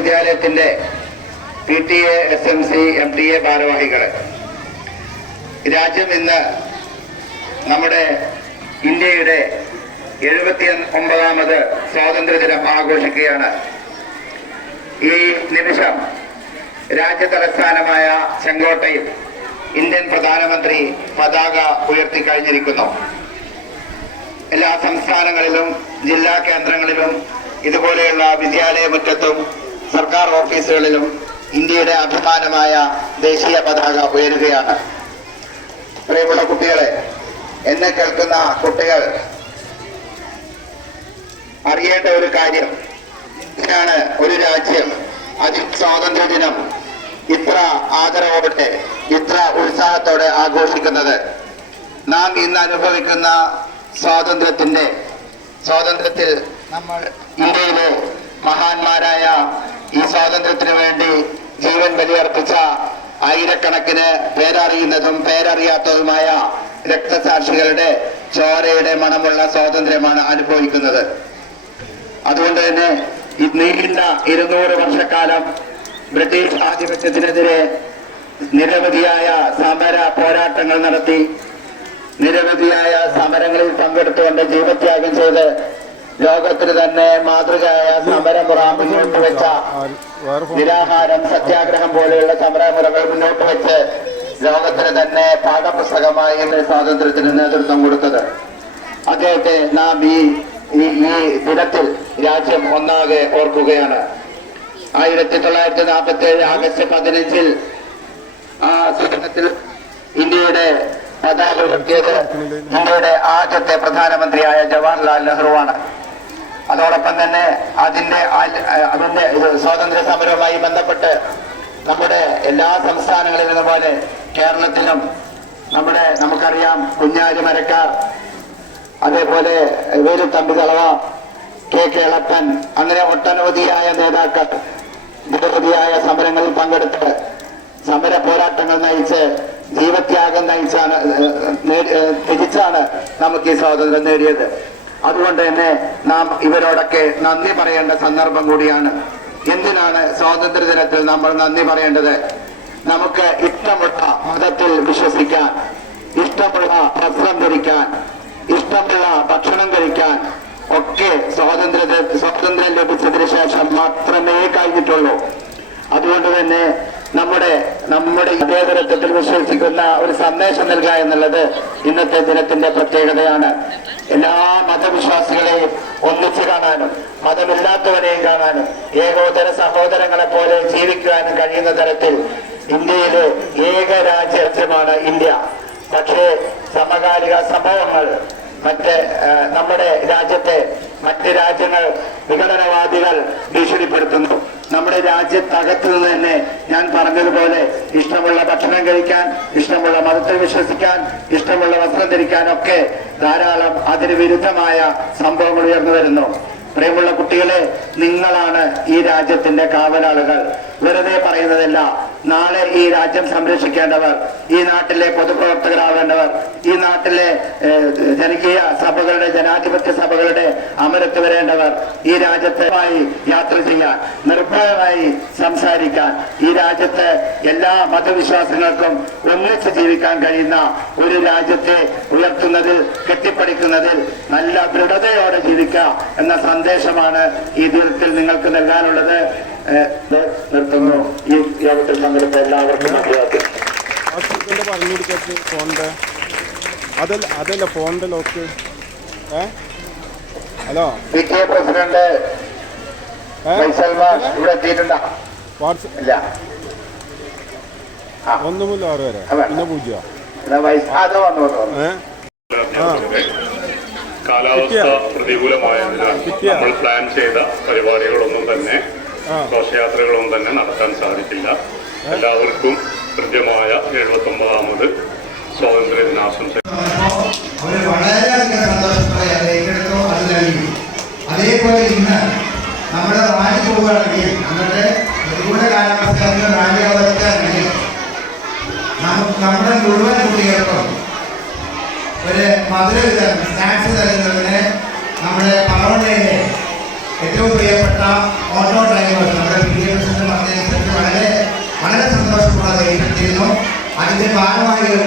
വിദ്യാലയത്തിന്റെ PTA, SMC, MTA ഭാരവാഹികൾ, രാജ്യം ഇന്ന് നമ്മുടെ ഇന്ത്യയുടെ 79ാമത് സ്വാതന്ത്ര്യദിനം ആഘോഷിക്കുകയാണ്. ഈ നിമിഷം രാജ്യതലസ്ഥാനമായ ചെങ്കോട്ടയിൽ ഇന്ത്യൻ പ്രധാനമന്ത്രി പതാക ഉയർത്തിക്കഴിഞ്ഞിരിക്കുന്നു. എല്ലാ സംസ്ഥാനങ്ങളിലും ജില്ലാ കേന്ദ്രങ്ങളിലും ഇതുപോലെയുള്ള വിദ്യാലയ മുറ്റത്തും സർക്കാർ ഓഫീസുകളിലും ഇന്ത്യയുടെ അഭിമാനമായ ദേശീയ പതാക ഉയരുകയാണ്. പ്രിയമുള്ള കുട്ടികളെ, എന്നെ കേൾക്കുന്ന കുട്ടികൾ അറിയേണ്ട ഒരു കാര്യം, ഇതിനാണ് ഒരു രാജ്യം അതിൽ സ്വാതന്ത്ര്യദിനം ഇത്ര ആദരവോടെ, ഇത്ര ഉത്സാഹത്തോടെ ആഘോഷിക്കുന്നത്. നാം ഇന്ന് അനുഭവിക്കുന്ന സ്വാതന്ത്ര്യത്തിൽ നമ്മൾ ഇന്ത്യയിലെ മഹാന്മാരായ ഈ സ്വാതന്ത്ര്യത്തിന് വേണ്ടി ജീവൻ ബലിയർപ്പിച്ച ആയിരക്കണക്കിന് പേരറിയുന്നതും പേരറിയാത്തതുമായ രക്തസാക്ഷികളുടെ ചോരയുടെ മണമുള്ള സ്വാതന്ത്ര്യമാണ് അനുഭവിക്കുന്നത്. അതുകൊണ്ട് തന്നെ നീണ്ട 200 വർഷക്കാലം ബ്രിട്ടീഷ് ആധിപത്യത്തിനെതിരെ നിരവധിയായ സമര പോരാട്ടങ്ങൾ നടത്തി, നിരവധിയായ സമരങ്ങളിൽ പങ്കെടുത്തുകൊണ്ട് ജീവത്യാഗം ചെയ്ത് ലോകത്തിന് തന്നെ മാതൃകയായ സമരമുറ മുന്നോട്ട് വെച്ച, നിരാഹാരം, സത്യാഗ്രഹം പോലെയുള്ള സമരമുറകൾ മുന്നോട്ട് വെച്ച് ലോകത്തിന് തന്നെ പാഠപുസ്തകമായി സ്വാതന്ത്ര്യത്തിന് നേതൃത്വം കൊടുത്തത് അദ്ദേഹത്തെ നാം ഈ ദിനത്തിൽ രാജ്യം ഒന്നാകെ ഓർക്കുകയാണ്. 1947 ആഗസ്റ്റ് 15 ആ ദിനത്തിൽ ഇന്ത്യയുടെ പതാക ഉയർത്തിയത് ഇന്ത്യയുടെ ആദ്യത്തെ പ്രധാനമന്ത്രിയായ ജവഹർലാൽ നെഹ്റുവാണ്. അതോടൊപ്പം തന്നെ അതിന്റെ സ്വാതന്ത്ര്യ സമരവുമായി ബന്ധപ്പെട്ട് നമ്മുടെ എല്ലാ സംസ്ഥാനങ്ങളിലും പോലെ കേരളത്തിലും നമുക്കറിയാം കുഞ്ഞാലി മരക്കാർ, അതേപോലെ വേലുത്തമ്പി തളവ, KK എളപ്പൻ, അങ്ങനെ ഒട്ടനവധിയായ നേതാക്കൾ നിരവധിയായ സമരങ്ങളിൽ പങ്കെടുത്ത് സമര പോരാട്ടങ്ങൾ നയിച്ച് ജീവത്യാഗം തിരിച്ചാണ് നമുക്ക് ഈ സ്വാതന്ത്ര്യം നേടിയത്. അതുകൊണ്ട് തന്നെ നാം ഇവരോടൊക്കെ നന്ദി പറയേണ്ട സന്ദർഭം കൂടിയാണ്. എന്തിനാണ് സ്വാതന്ത്ര്യ ദിനത്തിൽ നമ്മൾ നന്ദി പറയേണ്ടത്? നമുക്ക് ഇഷ്ടമുള്ള മതത്തിൽ വിശ്വസിക്കാൻ, ഇഷ്ടമുള്ള വസ്ത്രം ധരിക്കാൻ, ഇഷ്ടമുള്ള ഭക്ഷണം കഴിക്കാൻ ഒക്കെ സ്വാതന്ത്ര്യം ലഭിച്ചതിന് ശേഷം മാത്രമേ കഴിഞ്ഞിട്ടുള്ളൂ. അതുകൊണ്ട് തന്നെ നമ്മുടെ മതേതരത്വത്തിൽ വിശ്വസിക്കുന്ന ഒരു സന്ദേശം നൽകുക എന്നുള്ളത് ഇന്നത്തെ ദിനത്തിന്റെ പ്രത്യേകതയാണ്. എല്ലാ മതവിശ്വാസികളെയും ഒന്നിച്ചു കാണാനും മതമില്ലാത്തവരെയും കാണാനും ഏകോദര സഹോദരങ്ങളെ പോലെ ജീവിക്കുവാനും കഴിയുന്ന തരത്തിൽ ഇന്ത്യയിലെ ഏക രാജ്യമാണ് ഇന്ത്യ. പക്ഷേ സമകാലിക സംഭവങ്ങൾ നമ്മുടെ രാജ്യത്തെ മറ്റ് രാജ്യങ്ങൾ, വിഘടനവാദികൾ ഭീഷണിപ്പെടുത്തുന്നു. നമ്മുടെ രാജ്യത്തകത്തു നിന്ന് തന്നെ ഞാൻ പറഞ്ഞതുപോലെ ഇഷ്ടമുള്ള ഭക്ഷണം കഴിക്കാൻ, ഇഷ്ടമുള്ള മതത്തിൽ വിശ്വസിക്കാൻ, ഇഷ്ടമുള്ള വസ്ത്രം ധരിക്കാനൊക്കെ ധാരാളം അതിന് വിരുദ്ധമായ സംഭവങ്ങൾ ഉയർന്നു വരുന്നു. പ്രിയമുള്ള കുട്ടികളെ, നിങ്ങളാണ് ഈ രാജ്യത്തിന്റെ കാവലാളുകൾ. വെറുതെ പറയുന്നതല്ല. നാളെ ഈ രാജ്യം സംരക്ഷിക്കേണ്ടവർ, ഈ നാട്ടിലെ പൊതുപ്രവർത്തകരാവേണ്ടവർ, ഈ നാട്ടിലെ ജനകീയ സഭകളുടെ, ജനാധിപത്യ സഭകളുടെ അമരത്ത് വരേണ്ടവർ, ഈ രാജ്യത്തുമായി യാത്ര ചെയ്യാൻ, നിർഭയമായി സംസാരിക്കാൻ, ഈ രാജ്യത്ത് എല്ലാ മതവിശ്വാസങ്ങൾക്കും ഒന്നിച്ച് ജീവിക്കാൻ കഴിയുന്ന ഒരു രാജ്യത്തെ ഉയർത്തുന്നതിൽ, കെട്ടിപ്പടുക്കുന്നതിൽ നല്ല ദൃഢതയോടെ ജീവിക്കുക എന്ന സന്ദേശമാണ് ഈ ദിനത്തിൽ നിങ്ങൾക്ക് നൽകാനുള്ളത്. നിർത്തുന്നു. ഈ യോഗത്തിൽ പങ്കെടുത്ത എല്ലാവർക്കും അതല്ല ഫോണിന്റെ ലോക്ക്. ഹലോ, PTA പ്രസിഡന്റ് ഇവിടെ എത്തിയിട്ടുണ്ടോ? ഇല്ല. 1 മുതൽ 6 വരെ, പിന്നെ 0. കാലാവസ്ഥ പ്രതികൂലമായതിനാൽ നമ്മൾ പ്ലാൻ ചെയ്ത പരിപാടികളൊന്നും തന്നെ, ഘോഷയാത്രകളൊന്നും തന്നെ നടത്താൻ സാധിക്കില്ല. എല്ലാവർക്കും കൃത്യമായ 79ാമത് സ്വാതന്ത്ര്യ ദിനാശംസ. അതേപോലെ ഇന്ന് നമ്മുടെ റാലി പോവുകയാണെങ്കിൽ, അന്നത്തെ പ്രതികൂല കാലാവസ്ഥ റാലി അവതരിക്കുകയാണെങ്കിൽ നമ്മുടെ മുഴുവൻ കുട്ടികൾക്കും ഒരു മധുര വിതരണം, സ്നാക്സ് തരുന്നതിന് നമ്മുടെ പറവണ്ണയിലെ ഏറ്റവും പ്രിയപ്പെട്ട ഓട്ടോ ഡ്രൈവേഴ്സ്, നമ്മുടെ PTA അതിന്റെ ഭാരവാഹികൾ